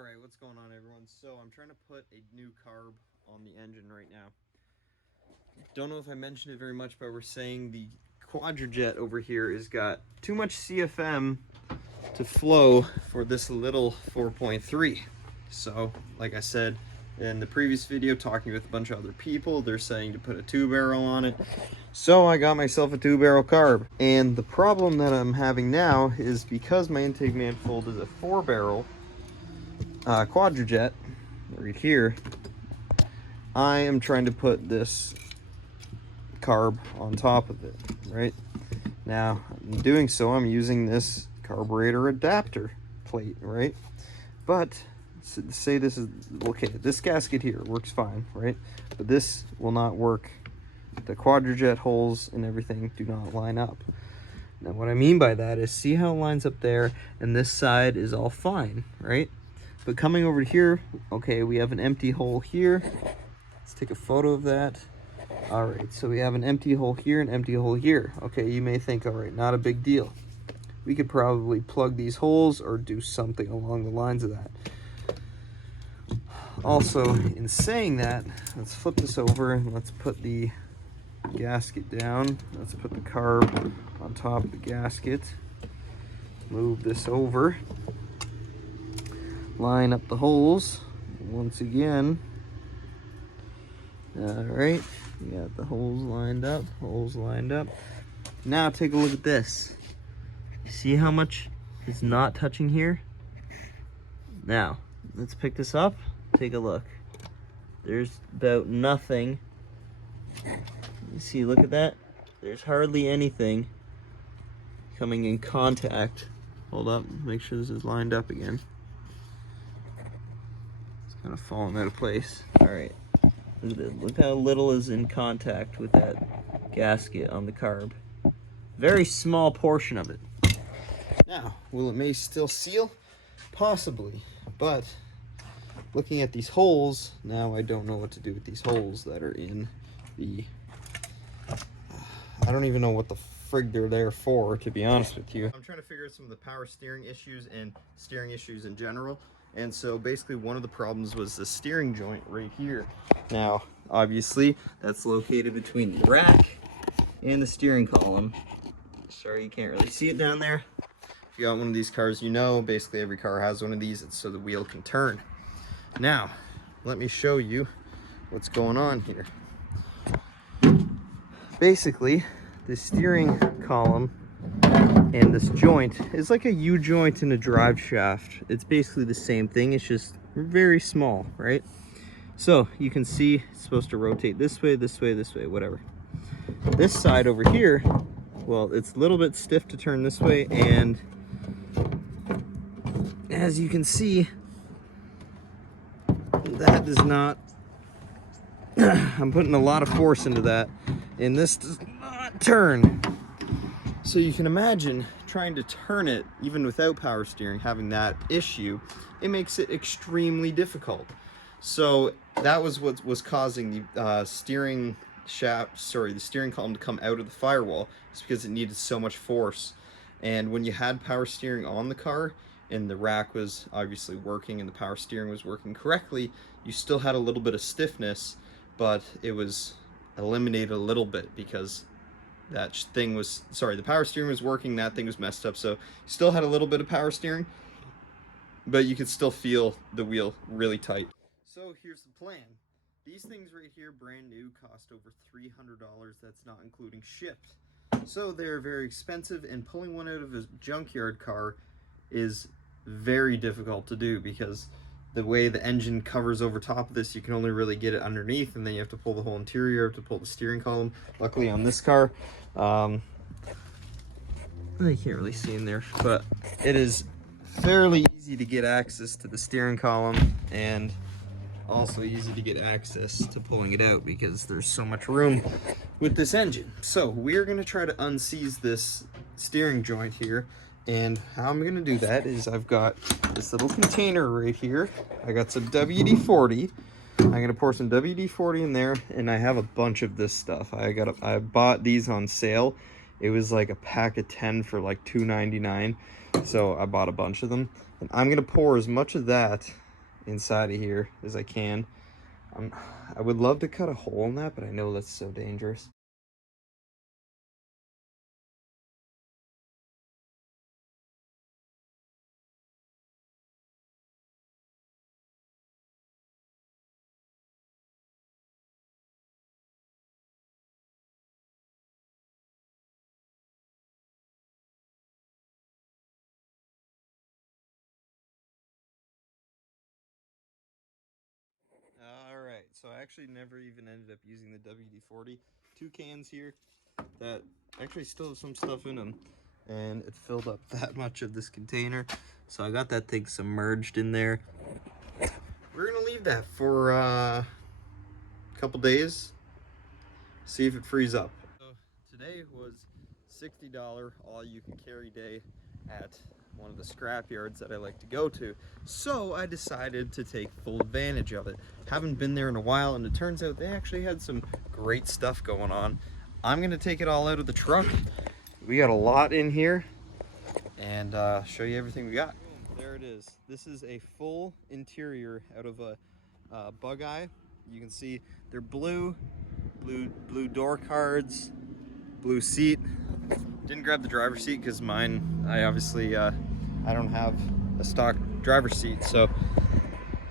Alright, what's going on, everyone? So I'm trying to put a new carb on the engine right now. Don't know if I mentioned it very much, but we're saying the Quadrajet over here has got too much CFM to flow for this little 4.3. So, like I said in the previous video, talking with a bunch of other people, they're saying to put a 2-barrel on it. So I got myself a 2-barrel carb. And the problem that I'm having now is because my intake manifold is a 4-barrel Quadrajet right here, I am trying to put this carb on top of it. Right now, in doing so, I'm using this carburetor adapter plate, right? But say this is okay, this gasket here works fine, right? But this will not work. The Quadrajet holes and everything do not line up. Now what I mean by that is, see how it lines up there, and this side is all fine, right? But coming over here, okay, we have an empty hole here. Let's take a photo of that. All right, so we have an empty hole here, an empty hole here. Okay, you may think, all right, not a big deal. We could probably plug these holes or do something along the lines of that. Also, in saying that, let's flip this over and let's put the gasket down. Let's put the carb on top of the gasket. Move this over. Line up the holes once again. All right, we got the holes lined up, Now take a look at this. See how much is not touching here? Now, let's pick this up, take a look. There's about nothing. You see, look at that. There's hardly anything coming in contact. Hold up, make sure this is lined up again. It's kind of falling out of place. All right. Look how little is in contact with that gasket on the carb. Very small portion of it. Now, will it may still seal? Possibly. But looking at these holes, now I don't know what to do with these holes that are in the... I don't even know what the frig they're there for, to be honest with you. I'm trying to figure out some of the power steering issues and steering issues in general. And so basically one of the problems was the steering joint right here. Now, obviously, that's located between the rack and the steering column. Sorry, you can't really see it down there. If you got one of these cars, you know, basically every car has one of these. It's so the wheel can turn. Now, let me show you what's going on here. Basically, the steering column and this joint is like a U-joint in a drive shaft. It's basically the same thing, it's just very small, right? So you can see it's supposed to rotate this way, this way, this way, whatever. This side over here, well, it's a little bit stiff to turn this way, and as you can see, that does not, I'm putting a lot of force into that, and this does not turn. So you can imagine trying to turn it, even without power steering, having that issue, it makes it extremely difficult. So that was what was causing the steering column to come out of the firewall. It's because it needed so much force. And when you had power steering on the car, and the rack was obviously working and the power steering was working correctly, you still had a little bit of stiffness, but it was eliminated a little bit because that thing was, the power steering was working, that thing was messed up, so you still had a little bit of power steering, but you could still feel the wheel really tight. So here's the plan. These things right here, brand new, cost over $300. That's not including shipped. So they're very expensive, and pulling one out of a junkyard car is very difficult to do because the way the engine covers over top of this, you can only really get it underneath, and then you have to pull the whole interior, to pull the steering column. Luckily on this car, you can't really see in there, but it is fairly easy to get access to the steering column, and also easy to get access to pulling it out because there's so much room with this engine. So we're going to try to unseize this steering joint here. And how I'm going to do that is I've got this little container right here. I got some WD-40. I'm going to pour some WD-40 in there, and I have a bunch of this stuff. I bought these on sale. It was like a pack of 10 for like $2.99. So I bought a bunch of them. And I'm going to pour as much of that inside of here as I can. I would love to cut a hole in that, but I know that's so dangerous. All right, so I actually never even ended up using the WD-40. 2 cans here that actually still have some stuff in them, and it filled up that much of this container. So I got that thing submerged in there. We're gonna leave that for a couple days, see if it frees up. So today was $60 all you can carry day at one of the scrap yards that I like to go to. So I decided to take full advantage of it. Haven't been there in a while, and it turns out they actually had some great stuff going on. I'm gonna take it all out of the truck. We got a lot in here, and show you everything we got. Boom, there it is. This is a full interior out of a Bug Eye. You can see they're blue door cards, blue seat. Didn't grab the driver's seat because mine, I obviously I don't have a stock driver's seat, so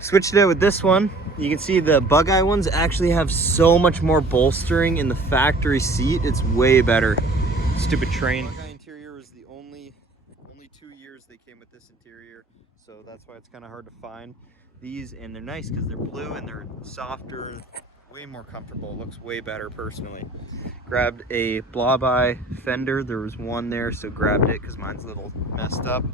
switched it out with this one. You can see the Bug Eye ones actually have so much more bolstering in the factory seat. It's way better. Stupid train. Bug Eye interior was the only 2 years they came with this interior, so that's why it's kind of hard to find these. And they're nice because they're blue and they're softer, way more comfortable. It looks way better personally. Grabbed a Blob Eye fender. There was one there, so grabbed it because mine's a little messed up.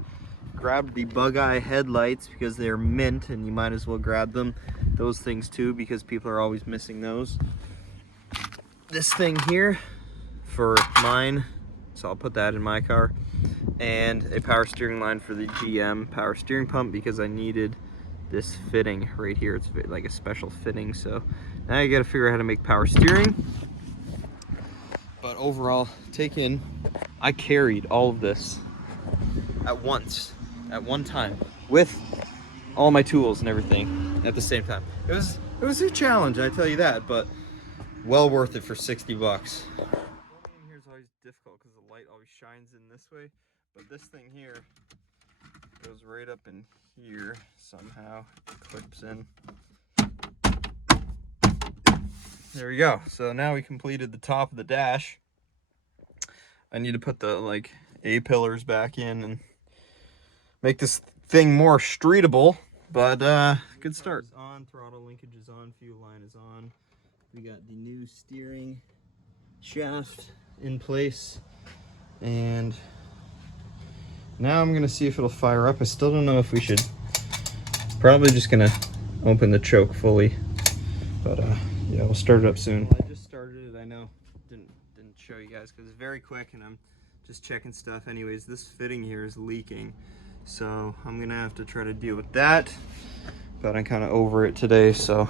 Grabbed the Bug Eye headlights because they're mint and you might as well grab them. Those things too, because people are always missing those. This thing here for mine, so I'll put that in my car. And a power steering line for the GM power steering pump because I needed this fitting right here. It's like a special fitting, so now you got to figure out how to make power steering. But overall, I carried all of this at one time, with all my tools and everything at the same time. It was a challenge, I tell you that, but well worth it for 60 bucks. Going in here is always difficult because the light always shines in this way, but this thing here goes right up in here somehow. It clips in. There we go. So now we completed the top of the dash. I need to put the A-pillars back in and make this thing more streetable, but good start. On, throttle linkage is on, fuel line is on. We got the new steering shaft in place, and now I'm gonna see if it'll fire up. I still don't know if we should. Probably just gonna open the choke fully, but yeah, we'll start it up soon. Well, I just started it. I know didn't show you guys because it's very quick and I'm just checking stuff. Anyways, this fitting here is leaking, so I'm gonna have to try to deal with that, but I'm kind of over it today. So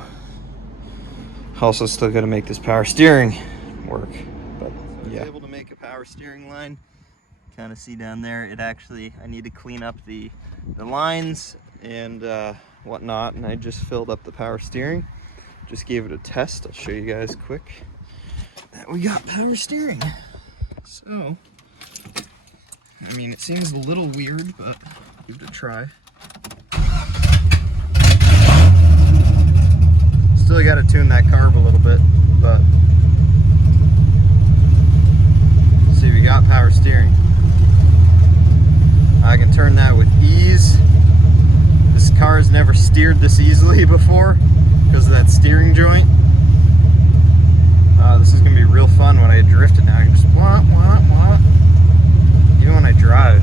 also still got to make this power steering work, but yeah. I was able to make a power steering line. Kind of see down there, it actually, I need to clean up the lines and whatnot, and I just filled up the power steering. Just gave it a test. I'll show you guys quick that we got power steering. So I mean, it seems a little weird, but give it a try. Still got to tune that carb a little bit, but see, we got power steering. I can turn that with ease. This car has never steered this easily before because of that steering joint. This is gonna be real fun when I drift it now. I can just wah, wah, wah. Even when I drive.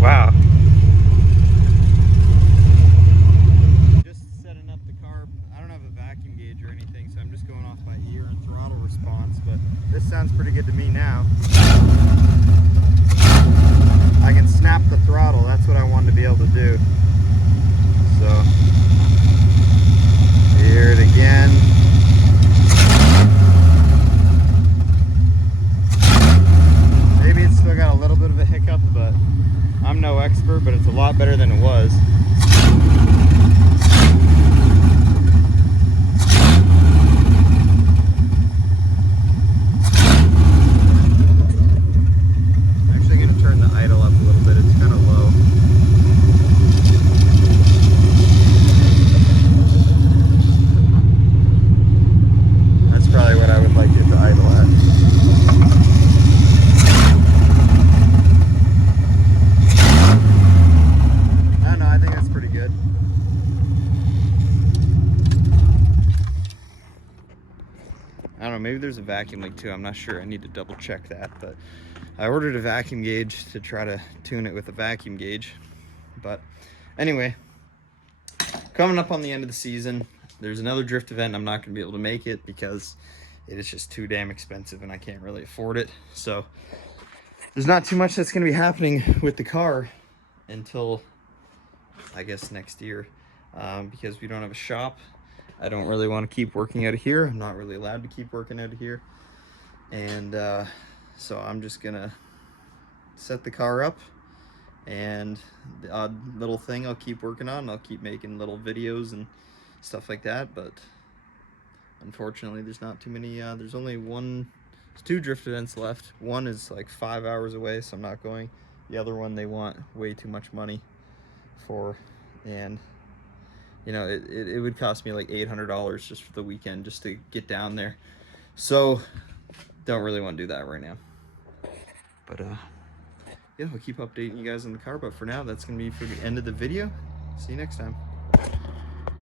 Wow. Just setting up the carb. I don't have a vacuum gauge or anything, so I'm just going off my ear and throttle response, but this sounds pretty good to me now. I can snap the throttle. That's what I wanted to be able to do. So hear it again. Maybe it's still got a little bit of a hiccup, but I'm no expert, but but it's a lot better than it was. I'm actually going to turn the idle up a little bit. It's kind of low. That's probably what I would like it to idle at. I don't know, I think that's pretty good. I don't know, maybe there's a vacuum leak too. I'm not sure. I need to double check that. But I ordered a vacuum gauge to try to tune it with a vacuum gauge. But anyway, coming up on the end of the season, there's another drift event. I'm not going to be able to make it because it is just too damn expensive and I can't really afford it. So there's not too much that's going to be happening with the car until, I guess, next year, because we don't have a shop. I don't really want to keep working out of here. I'm not really allowed to keep working out of here. And so I'm just going to set the car up, and the odd little thing I'll keep working on. I'll keep making little videos and stuff like that, but unfortunately there's not too many. There's only two drift events left. One is like 5 hours away, so I'm not going. The other one they want way too much money for, and you know, it would cost me like $800 just for the weekend just to get down there. So don't really want to do that right now. But yeah, I'll keep updating you guys on the car, but for now that's gonna be for the end of the video. See you next time.